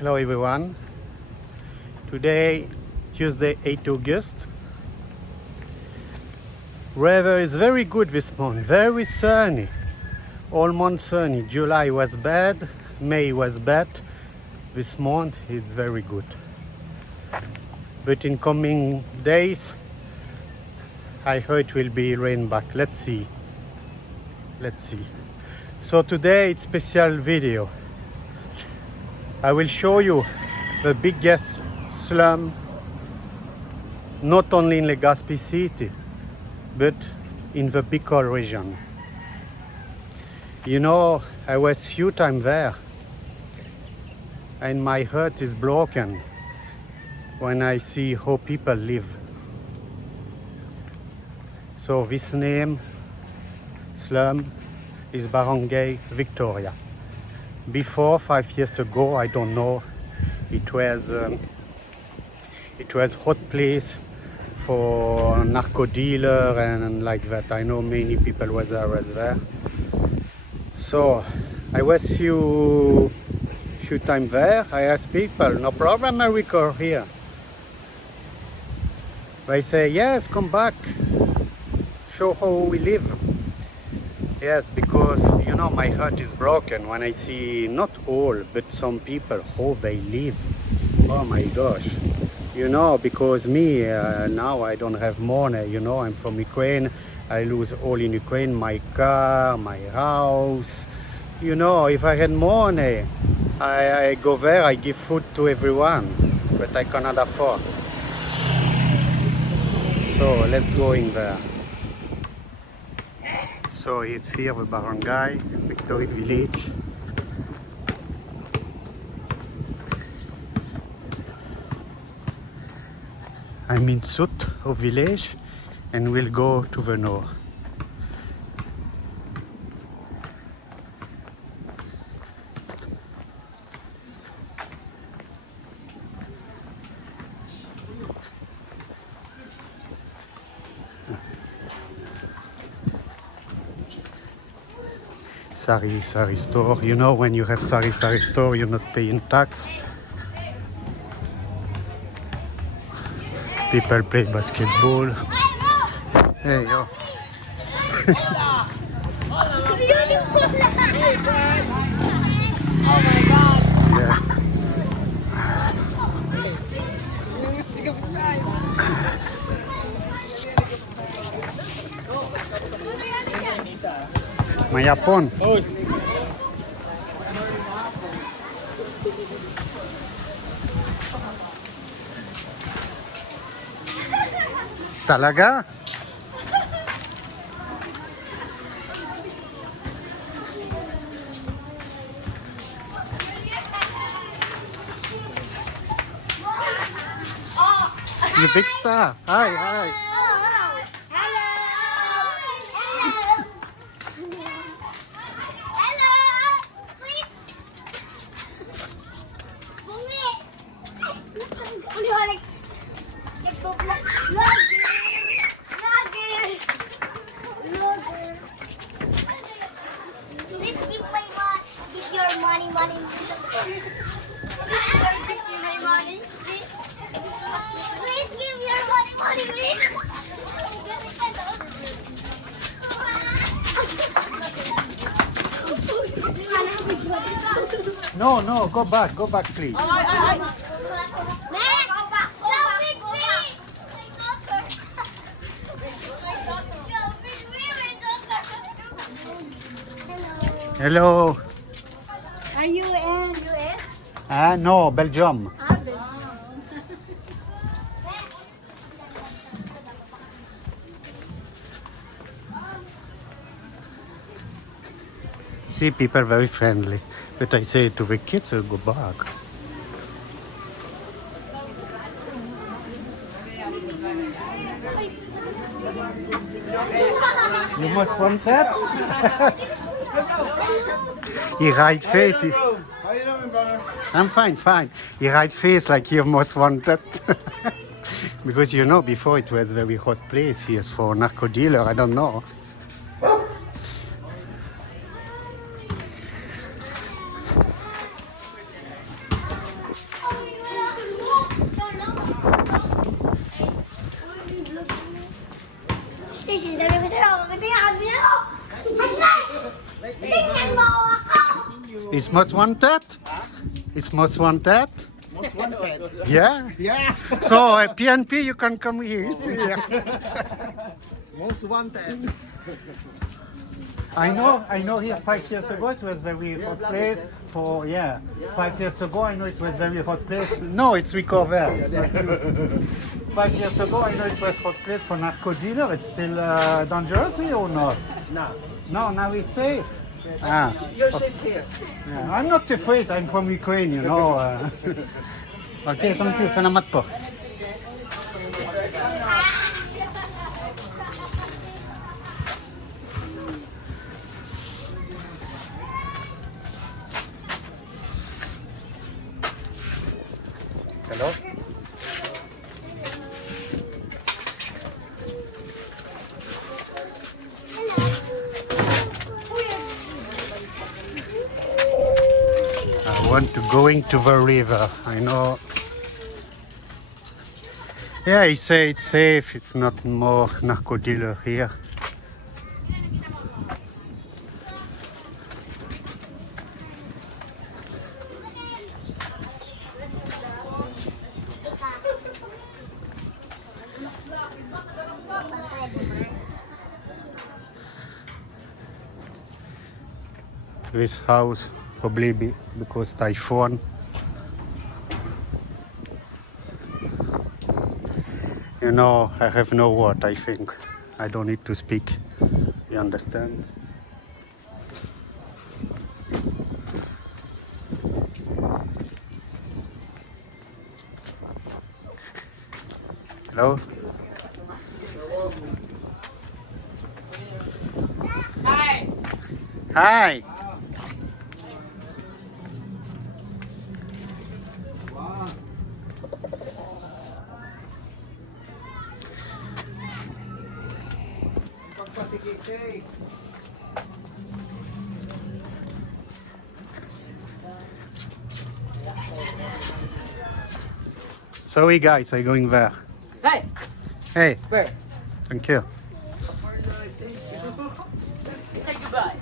Hello everyone. Today, Tuesday 8 August. Weather is very good this month, very sunny. All month sunny. July was bad, May was bad. This month it's very good. But in coming days, I heard it will be rain back. Let's see. So today it's special video. I will show you the biggest slum, not only in Legazpi city, but in the Bicol region. You know, I was few times there, and my heart is broken when I see how people live. So this name, slum, is Barangay Victoria. Before, 5 years ago, I don't know, it was hot place for narco dealer and like that. I know many people was there. So I was few times there. I asked people, no problem, I will here. They say, yes, come back, show how we live. Yes, because you know my heart is broken when I see not all, but some people how they live. Oh my gosh, you know, because me now I don't have money. You know, I'm from Ukraine. I lose all in Ukraine, my car, my house. You know, if I had money, I go there, I give food to everyone, but I cannot afford. So let's go in there. So it's here the barangay, Victoria village. I'm in south of village and we'll go to the north. Sari store. You know, when you have sari store, you're not paying tax. People play basketball. Hey, yo. Oh my God. Yeah. Mayapon. Talaga? You big star. Hi. No, go back, please. Hello. Are you in US? No, Belgium. See, people very friendly. But I say to the kids, go back. You must want that? He right face. How you doing, brother? I'm fine. He right face like you most wanted. Because you know, before it was very hot place here for narco dealer. I don't know. Is most wanted? Is most wanted? Most wanted. Yeah. Yeah. So PNP, you can come here. Yeah. Most wanted. I know here 5 years ago it was very hot place for, 5 years ago I know it was very hot place. No, it's recovered. It's not new. 5 years ago I know it was hot place for narco dealer. It's still dangerous here or not? No. No, now it's safe. You're safe here. Yeah, I'm not afraid, I'm from Ukraine, you know. Okay, thank you. Salamat po. Hello? I want to going to the river. I know. Yeah, he say it's safe. It's not more narco dealer here. This house probably because typhoon. You know, I have no word, I think. I don't need to speak. You understand? Hello? Hi. Hi! Pagpasikisay. Sorry guys, I'm going there. Hey. Hey, Where? thank you. Say goodbye.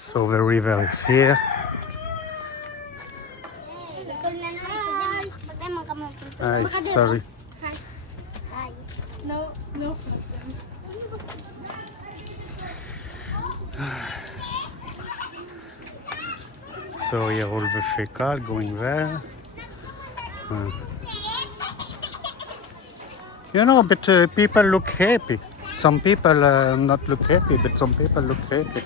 So the river is here. Hi, sorry. No, no. So here all the fecal going there. You know, but people look happy. Some people not look happy, but some people look happy.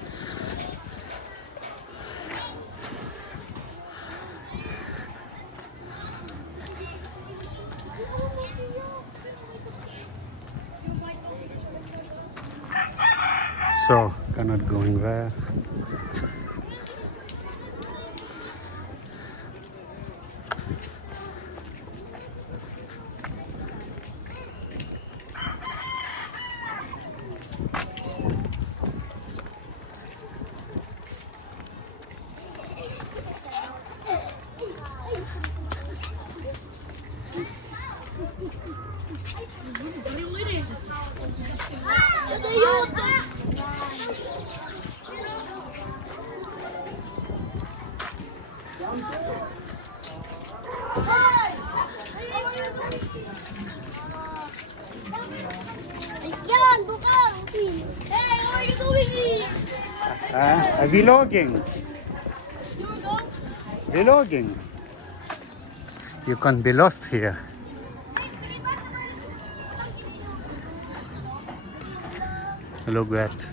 So, cannot go in there. Christian, buka! Hey, where are you going? Vlogging. Vlogging. You can be lost here. Look at that.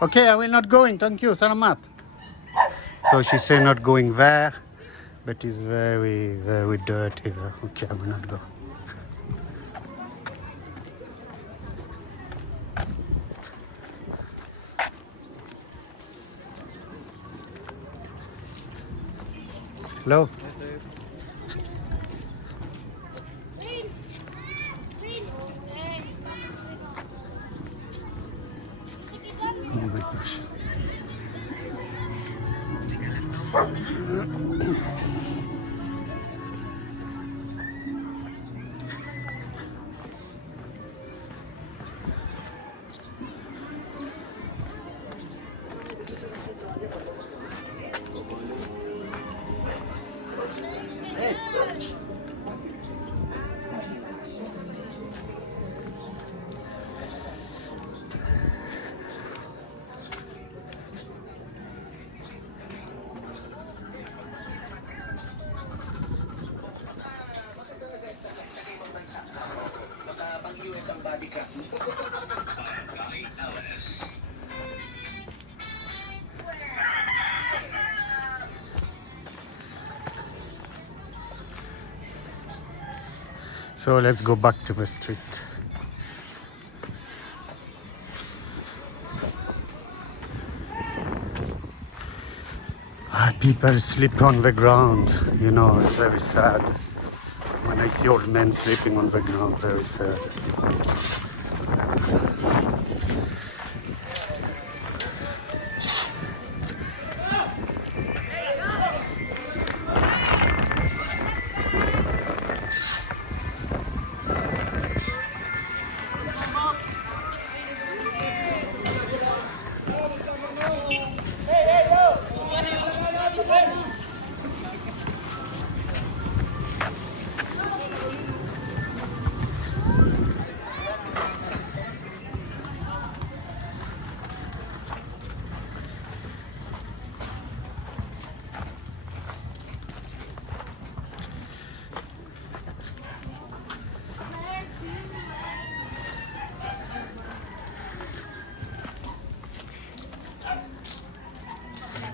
Okay, I will not going. Thank you. Salamat. So she say not going there, but it's very, very dirty there. Okay, I will not go. Hello. Oh my gosh. So let's go back to the street. People sleep on the ground, you know, it's very sad. When I see old men sleeping on the ground, very sad.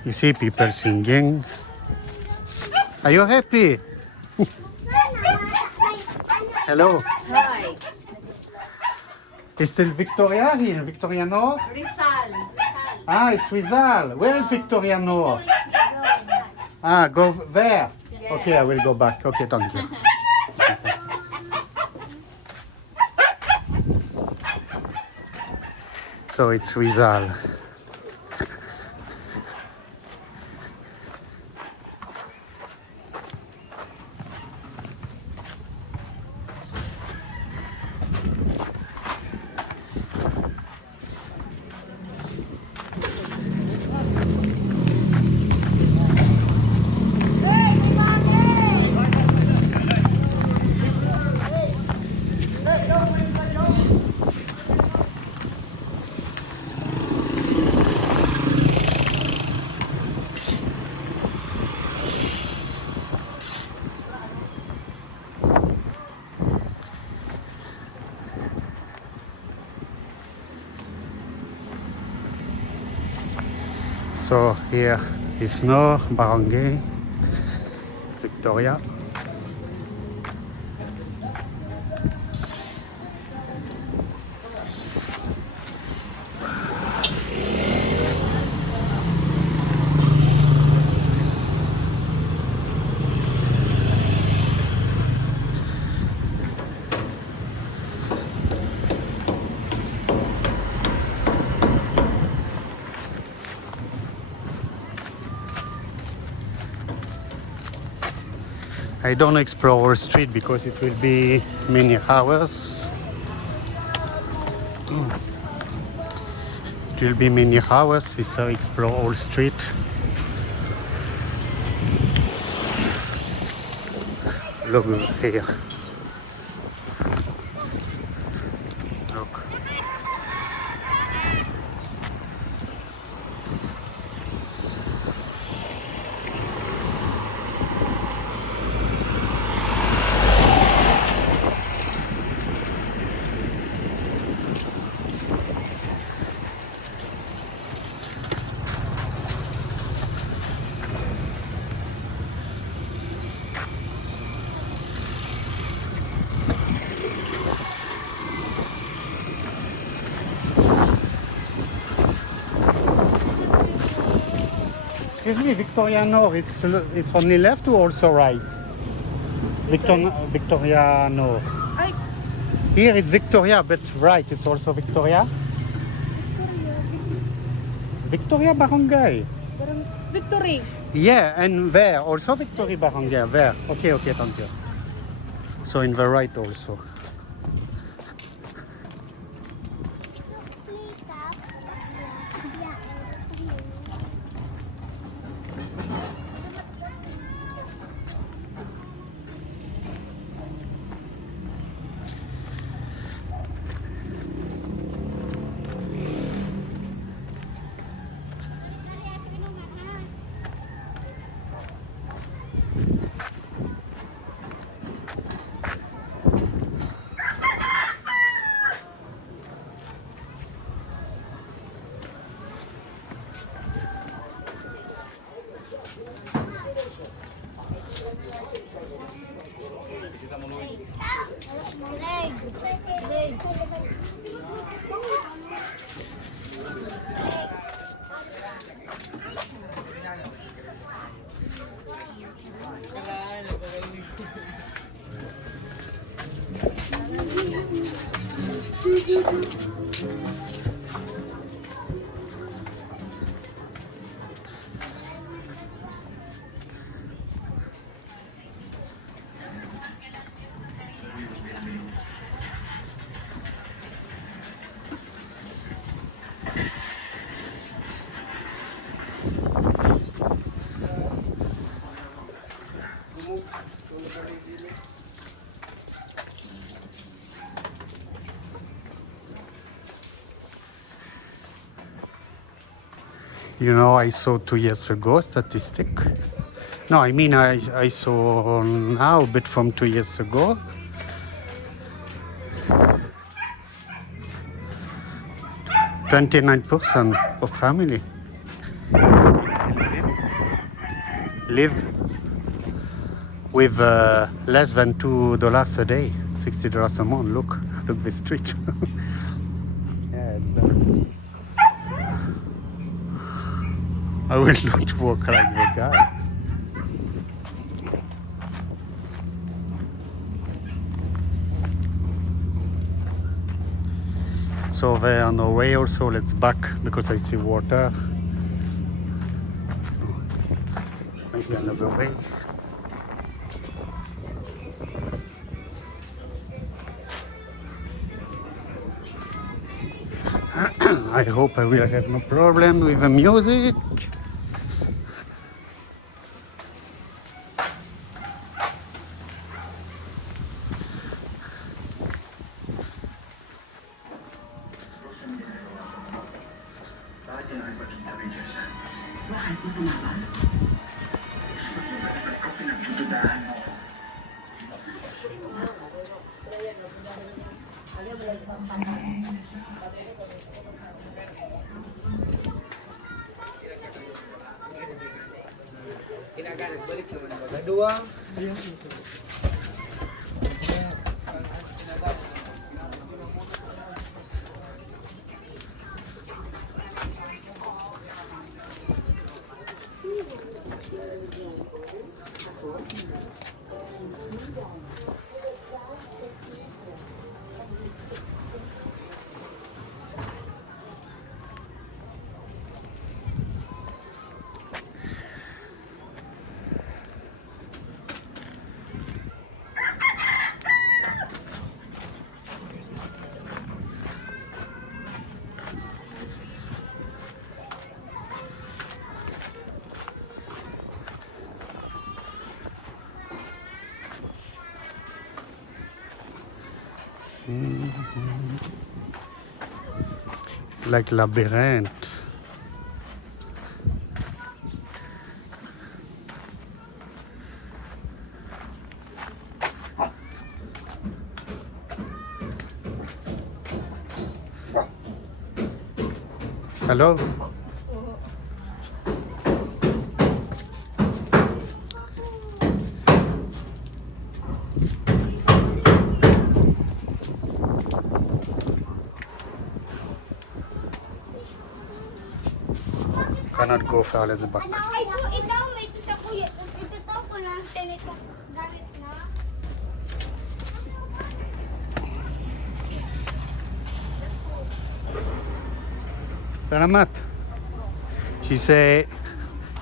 You see people singing. Are you happy? Hello. Right. It's still Victoria here, Victoriano? Rizal. Ah, it's Rizal. Where is Victoriano? Ah, go there. Okay, I will go back. Okay, thank you. So it's Rizal. So here is no barangay, Victoria. I don't explore our street because it will be many hours. It will be many hours if I explore all street. Look here. Look. Excuse me, Victoria Nord, it's only left or also right? Victoria Nord. Ay, Here it's Victoria, but right, it's also Victoria. Victoria Barangay. parang Victory. Yeah, and there, also Victoria Barangay, there. Okay, thank you. So in the right also. You know, I saw 2 years ago statistic. No, I mean I saw now, but from 2 years ago. %29% of family live with less than $2 a day, $60 a month. Look the street. Yeah, it's bad. I will not walk like the guy. So there on the way also, let's back because I see water. Maybe another way. I hope I will have no problem with the music. It's like labyrinth. Hello? cannot go farther back. Ay po, ikaw may ito sa kuya. Tapos ito to ko lang senate gamit na. Salamat. She say,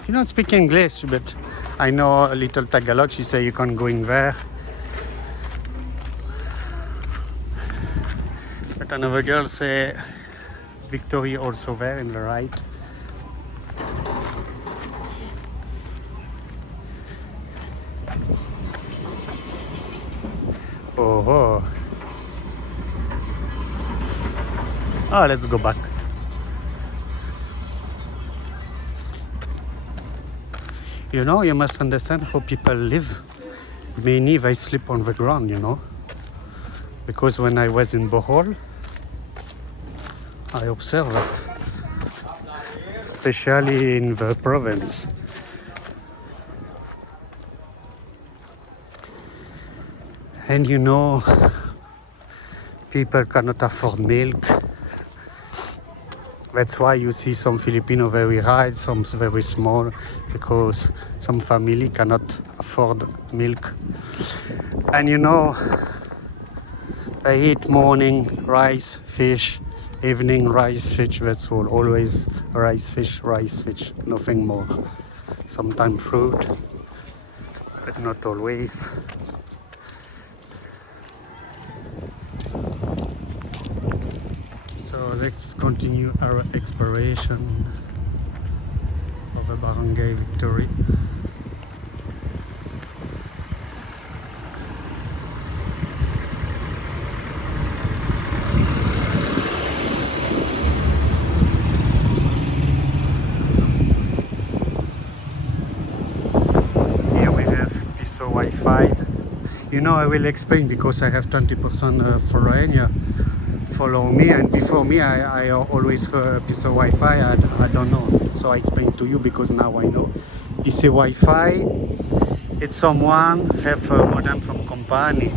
you don't speak English, but I know a little Tagalog. She say you can go in there. But another girl say, Victory also there in the right. Oh, oh, let's go back. You know, you must understand how people live. Many, they sleep on the ground, you know. Because when I was in Bohol, I observed that. Especially in the province. And you know, people cannot afford milk. That's why you see some Filipino very high, some very small, because some family cannot afford milk. And you know, they eat morning rice, fish, evening rice, fish, that's all. Always rice, fish, nothing more. Sometimes fruit, but not always. So let's continue our exploration of the Barangay Victory. Here we have Piso Wi-Fi. You know, I will explain because I have 20% foreigner follow me, and before me I always heard piece of Wi-Fi. I don't know, so I explain to you because now I know. Piece of Wi-Fi, it's someone have a modem from company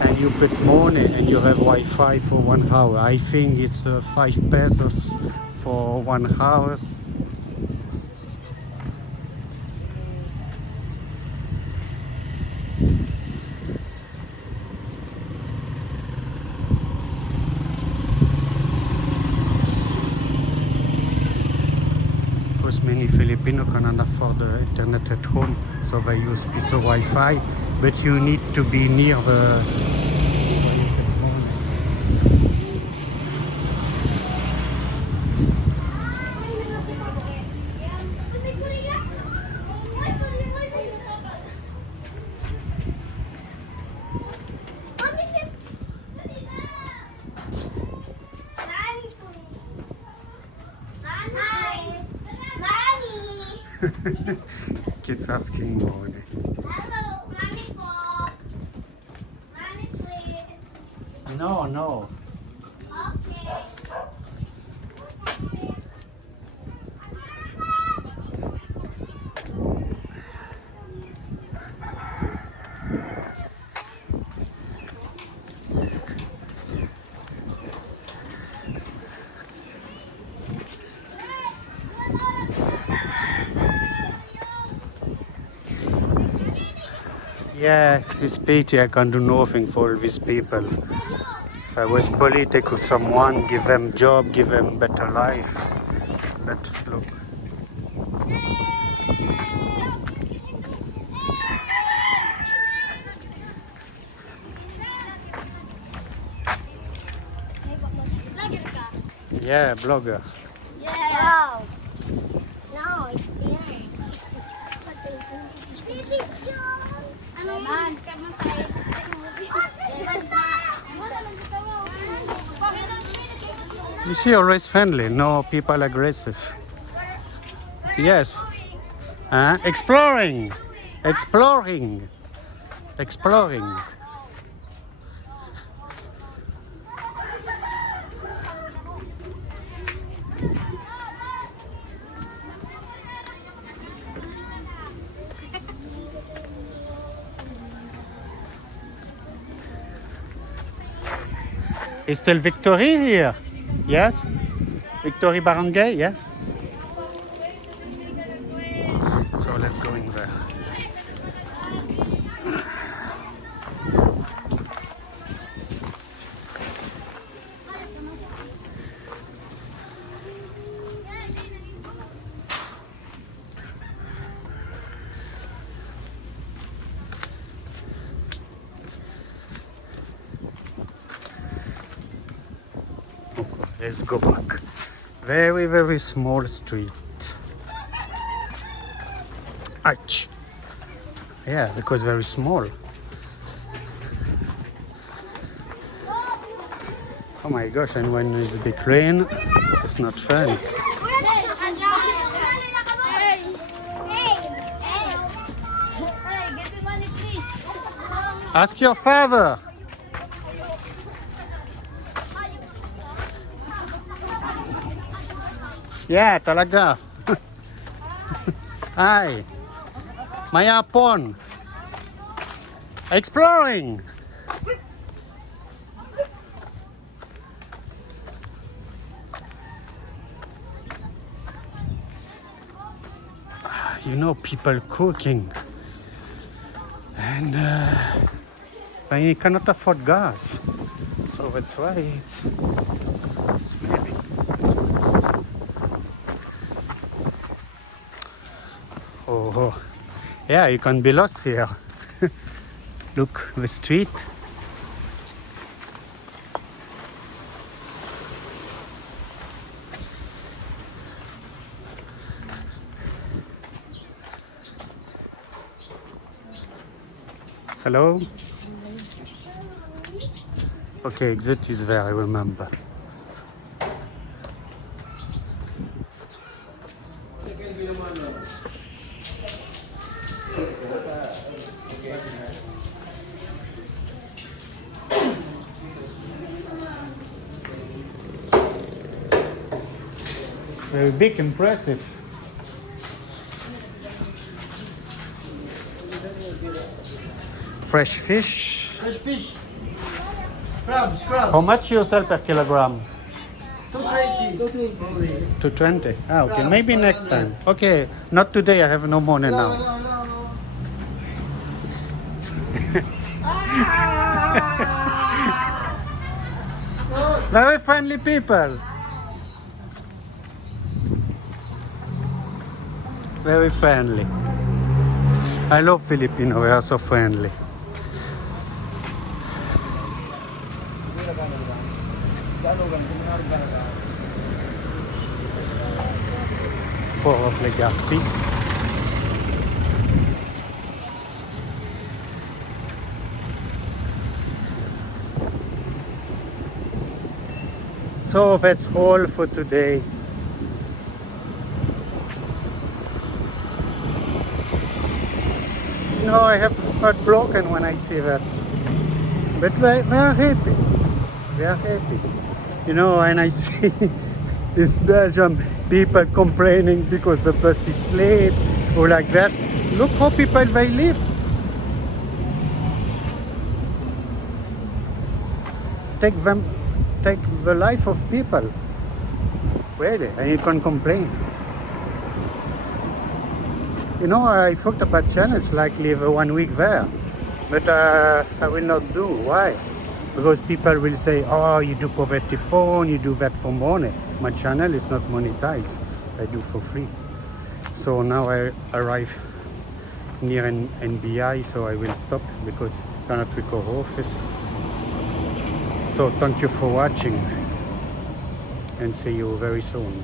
and you put money and you have Wi-Fi for 1 hour. I think it's 5 pesos for 1 hour. Many Filipino cannot afford the internet at home, so they use piso Wi-Fi, but you need to be near the kids asking money. Hello, mommy po. Mommy please. No. Okay. Yeah, it's pity I can do nothing for these people. If I was political, someone give them job, give them better life. But look. Vlogger ka? Yeah, blogger. Yeah. No, it's there. Baby John. Ano yan? Discard mo sa You see, always friendly, no people aggressive. Yes. Exploring. Is still Victory here? Yes? Victory Barangay, yeah? Let's go back. Very, very small street. Ouch. Yeah, because very small. Oh my gosh, and when it's a big rain, it's not fun. Ask your father. Yeah, talaga. Hi. Mayapon. Exploring. You know, people cooking. And they cannot afford gas. So that's why it's smelling. Oh, yeah, you can be lost here. Look, the street. Hello? Okay, exit is there, I remember. Very big, impressive. Fresh fish. Fresh fish. Crabs. How much you sell per kilogram? 220. 220. Ah, okay. Maybe next time. Okay. Not today. I have no money now. Very friendly people. Very friendly. I love Filipino. We are so friendly. Port of Legazpi. So that's all for today. You know, I have heart broken when I see that. But we are happy. We are happy. You know, when I see in Belgium people complaining because the bus is late or like that, look how people they live. Take the life of people. Really, and you can complain. You know, I thought about challenge like live 1 week there, but I will not do. Why? Because people will say, oh, you do poverty porn, you do that for money. My channel is not monetized. I do for free. So now I arrive near an NBI, so I will stop because I cannot record office. So thank you for watching and see you very soon.